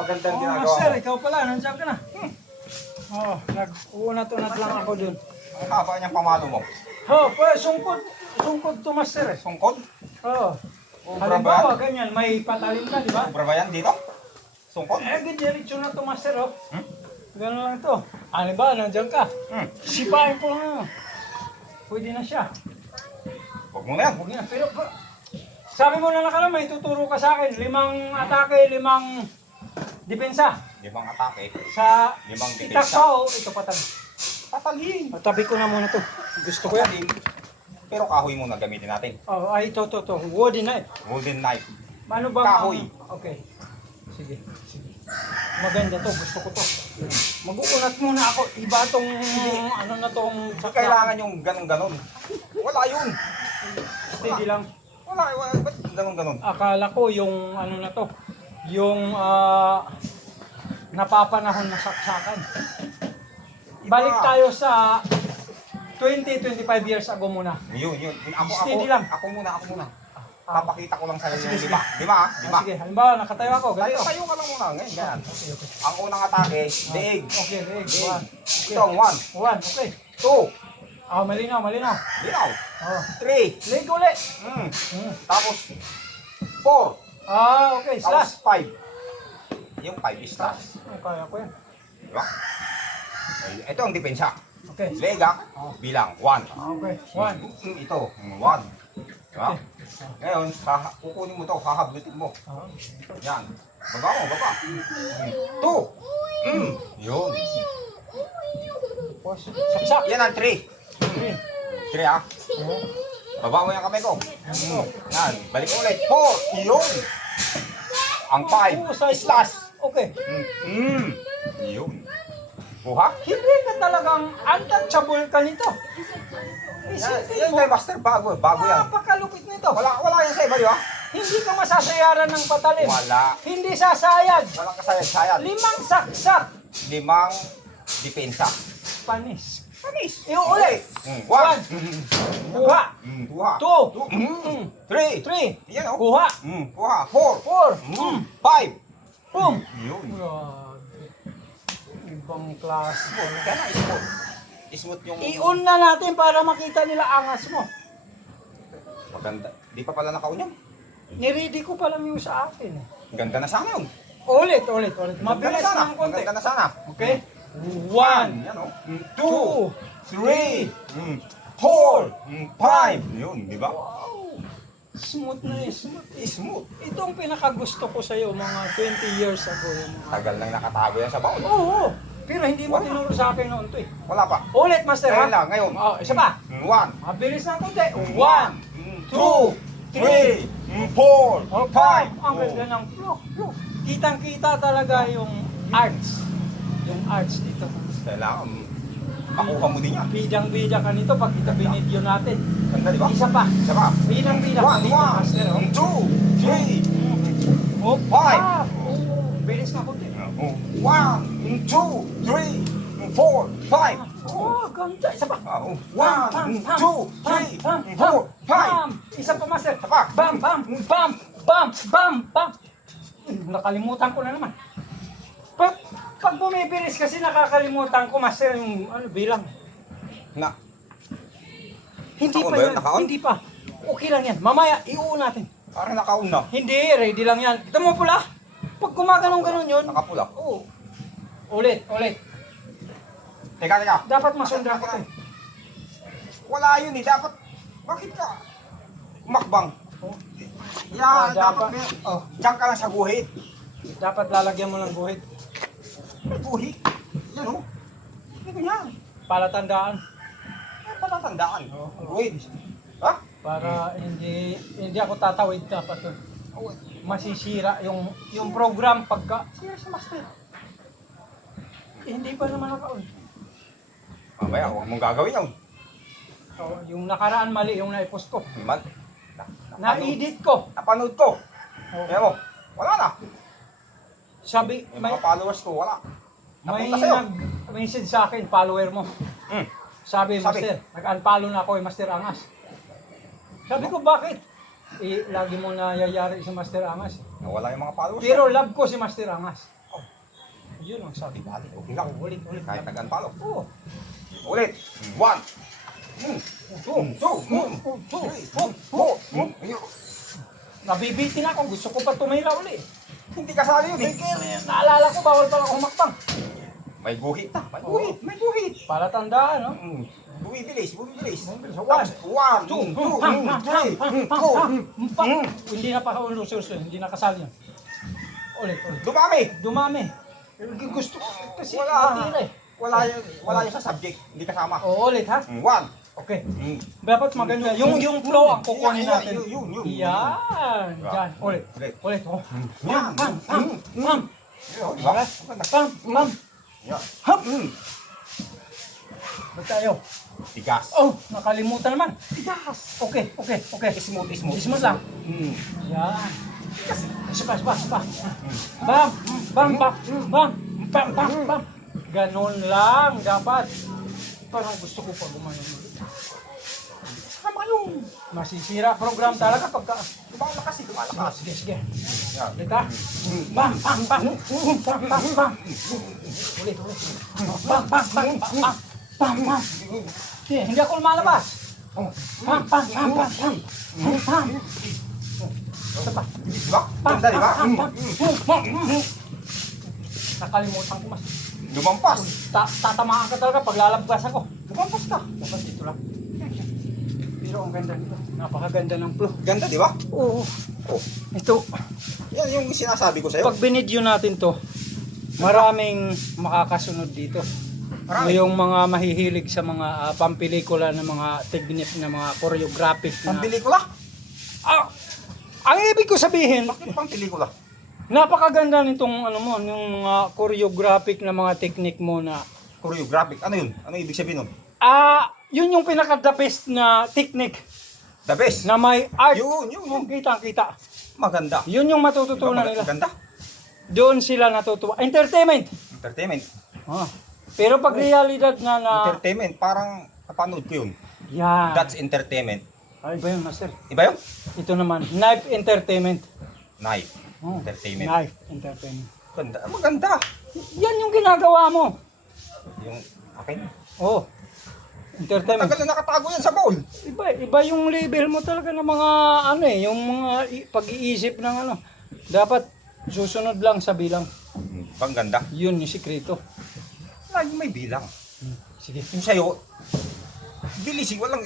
magandang ginagawa Master, mo. ikaw pala, nandiyan ka na. Oo, nag-unat-unat lang ako dun. Ang haba niyang pamalo mo. Sungkod to master eh. Sungkod? Oo. Ubra ba Halimbawa, yan? ganyan, may patalim ka, di ba? Ubra ba yan dito? Sungkod? Diretso na to master, oh. Hmm? Ganun lang to. Halimbawa, nandiyan ka. Hmm. Sipain ko lang. Pwede na siya. Huwag mo na yan. Huwag niya. Pero, sabi mo na nakaraan, may tuturo ka sa akin. 5 atake, 5 depensa. 5 atake. Sa 5 depensa. itaksaw, ito patalim. Tatalhin. Tabi ko na muna to. Gusto ko yan. Tatalhin. Pero kahoy muna gamitin natin. Oh, ay, ito. Wooden knife. Golden knife. Ano ba? Kahoy. Okay. Sige. Maganda to. Gusto ko to. Mag-uunat muna ako. Iba tong, ano na tong... Hindi kailangan yung ganon-ganon. Wala yun. Steady lang. Wala. Ba't ganon-ganon? Akala ko yung, ano na to, yung napapanahon na saksakan. Balik tayo sa 20-25 years ago muna. Yun. Steady lang. Ako muna. Papakita ko lang sa'yo yung lima. Lima. Sige, halimbawa, nakatayo ako. Ganito. Tayo ka lang muna. Ngayon, ganyan. Okay. Ang unang atake, leeg. Okay, leg. Leeg. One. Okay. Ito ang 1. 1, okay. 2. Malinaw. Linaw. Oh. 3. Leg ulit. Tapos 4. Okay, Tapos slash. 5. Yung 5 is slash. Kaya ko yan. Diba? Ito ang depensa. Okay. Lega, bilang 1. Okay, 1. Ito, 1. Diba? Ngayon, kukunin mo to, hahablutin mo. Yan. Baba. 2. Yun. Saksak. Yan ang 3. 3 ah. Baba mo yung kamay ko. Yan. Balik ulit. 4. Yun. Ang 5. Slash. Okay. Yun. Buha? Hindi ka talagang untouchable ka nito. Yan kay Master, bago yan. Napakalupit nito. Wala yan sa iba, di ba? Hindi ka masasayaran ng patalim. Wala. Hindi sasayad. Walang kasayad-sayad. 5 saksak. 5 depensa. Panis. Panis. Iuulit. 1. Kuha. Kuha. 2. 3. 3. Yan o. Kuha. Kuha. 4. 4. 5. Boom. Yun. Grabe. Ibang klase. Kaya na, smooth. Smooth yung... I-on na natin para makita nila angas mo. Maganda. Di pa pala nakaon yan. Niready ko pa lang yung sa akin. Ganda na sana yun. Ulit. Maganda Mabilis na sana. ng konti. Maganda na sana. Okay? 1, Yan o. 2. 3. 4. 5. Yun, di ba? Wow! Smooth na smooth. Smooth. Ito ang pinakagusto ko sa'yo mga 20 years ago. Yung mga... Tagal lang nakatago yan sa baon. Oo! Pero hindi mo Wala. tinuro sa akin noon to eh. Wala pa. Ulit, Master, Ngayon ha? lang, ngayon. Isa pa. 1. Mabilis na konti. 1, 2, 3, 4, 5. Ang ganda ng flow. Kitang-kita talaga yung arts. Yung arts dito. Kailangan makuha mo din yan. Bidang-bida ka nito pag kita binidyo natin. Ganda, di ba? Isa pa. Isa pa. Bidang-bida ka 1, dito, Master. 2, 3, Oh, 5. Bilis na konti. 1, 2, 3, 4, 5. Oh, ganda. Isa pa. 1, 2, 3, 4, 5. Isa pa, Master. Isa pa. Bam. Nakalimutan ko na naman. Pag bumibilis kasi nakakalimutan ko, Master, yung bilang. Na, Hindi Nakaon pa ba yun? yan. Nakaon? Hindi pa. Okay lang yan. Mamaya, iuun natin. parang nakaon na. Hindi, ready lang yan. Kita mo pula? Pag gumaganong-ganon yun. Nakapula. Oo. Ulit. Teka. Dapat masundan ko to. Wala yun eh. Dapat, bakit ka? Umakbang. Oh. Yan, Dapat. dapat. Diyan ka lang sa guhit. Dapat lalagyan mo ng guhit. May guhit. Yan o. Yan. Palatandaan. Yan palatandaan. Oo. Guhit. Ha? Para hindi ako tatawid dapat to. Masisira yung program pagka sira si Master. Hindi pa naman nakaon. Mamaya, huwag mong gagawin yun. So, yung nakaraan mali yung naipost ko. Mal. Na-edit ko. Napanood ko. Oh. Kaya mo, wala na. Sabi, Yung may mga followers ko, wala. may Napunta sa'yo. nag-message sa akin, follower mo. Sabi, Sabi. Master, nag-unfollow na ako Master Angas. Sabi ko, bakit? Lagi mo na yayari si Master Angas. Nawala yung mga followers Pero ko. love ko si Master Angas. Yun ang sabi. Bali, okay lang. Ulit. Kahit tagan-palo. Oo. Ulit. 1. 2. 4. Nabibitin ako. Gusto ko pa tumira uli. Hindi kasali yun eh. Naalala ko, bawal pala akong humakbang. May guhit na. May guhit. Para tandaan, no? Bumibilis. So, 1, 2, 3, 4. Hindi na pa ulusos, hindi na kasali yun. Ulit. Dumami. Gusto ko kasi Wala. matira eh. Wala yung sa subject. Hindi kasama. Oo, ulit ha? 1. Okay. Dapat maganda. Yung flow ang kukunin natin. Yun. Yan. Yan. Ulit. Oh. Yan. Pam. Diba? Pam. Yan. Hop. Ba't tayo? Tigas. Oh, nakalimutan naman. Tigas. Okay. Smooth lang. Yan. Spa. Bam. Ganon lang dapat. Parang gusto ko pa gumanon ulit. Tama yun. Masisira program talaga pagka... Lumalakas. Sige. Yan. Kita. Bam. Ulit. Bam. Sige, hindi ako lumalabas. Bam. Isa pa. Diba? Ganda, diba? Nakalimutan ko mas. Lumampas. Tatamaan ka talaga pag lalabas ako. Lumampas ka. Dapat dito lang. Pero ang ganda nito. Napakaganda ng flow. Ganda, diba? Oo. Oh. Ito, Yan yung sinasabi ko sa'yo. pag binidyo natin to, maraming makakasunod dito. Marami. Yung mga mahihilig sa mga pampelikula ng mga technique na mga choreographic na... Pampelikula? Ang ibig ko sabihin, Bakit pang pelikula? napakaganda nitong yung mga choreographic na mga technique mo na Choreographic. Ano yun? Ano ibig sabihin nun? yun yung pinaka-the best na technique The best. na may art. Yun. Kita. Maganda. Yun yung matututunan nila. Maganda. Doon sila natutuwa. Entertainment. Entertainment. Pero pag realidad na Entertainment. Parang napanood ko yun. yan. That's entertainment. Ay, ba yun, master? Iba yun? Ito naman, knife entertainment. Knife. Oh, Entertainment. Knife entertainment. Ganda. Maganda. Yan yung ginagawa mo. Yung akin. Oh. Entertainment. Tagal na nakatago yan sa bowl. Iba yung label mo talaga ng mga yung mga pag-iisip ng Dapat susunod lang sa bilang. Bang ganda. Yun yung sikreto. Lagi may bilang. Sige. Yung sa'yo, bilising. Walang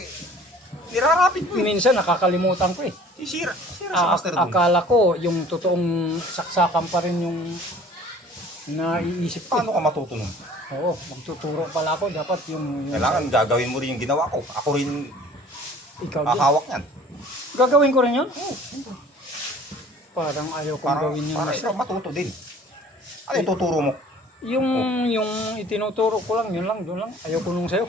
nirarapid mo. Minsan nakakalimutan ko eh. Sira sa master dun. Akala ko yung totoong saksakan pa rin yung naiisip ko. Paano ka matuto nun? Oo, magtuturo pala ako. Dapat yung Kailangan gagawin mo rin yung ginawa ko. Ako rin ikaw din. hawak yan. Gagawin ko rin yun? Parang ayaw kong Para, gawin yun. para ikaw matuto din. Ano yung tuturo mo? Yung itinuturo ko lang, yun lang. Ayaw ko nung sa'yo.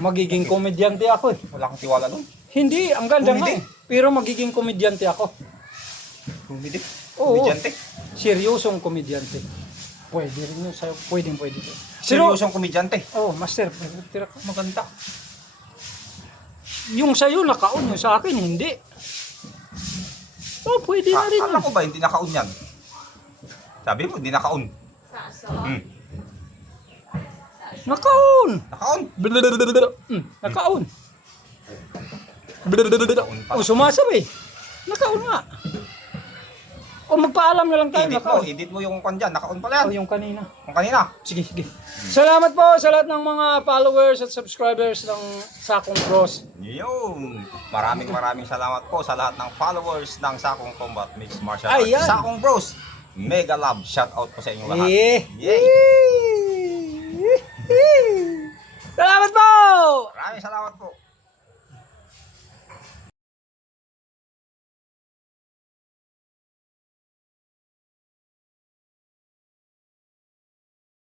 Magiging komedyante ako eh. Wala kang tiwala nun? Hindi, ang ganda nga Comedy? eh. Pero magiging komedyante ako. Comedy? Oo. Komedyante? Seryosong komedyante. Pwede rin yun sa'yo. Pwede. Seryosong komedyante? Oh, master, tira ka. Maganda. Yung sa'yo nakaon, yung sa akin hindi. Oh, pwede na rin yun. Akala ko ba hindi nakaon yan? Sabi mo, hindi nakaon. Nakaon! Nakaon? Nakaon. O sumasabi. Nakaon nga. O magpaalam na lang tayo. Nakaon. Edit mo yung kwan dyan. Nakaon pala O yan. yung kanina. Yung kanina. Sige. Salamat po sa lahat ng mga followers at subscribers ng Sakong Bros. Yun. Maraming salamat po sa lahat ng followers ng Sakong Combat Mixed Martial Ayan. Arts. Sakong Bros. Mega love. Shout out po sa inyo lahat. Eh. Yay!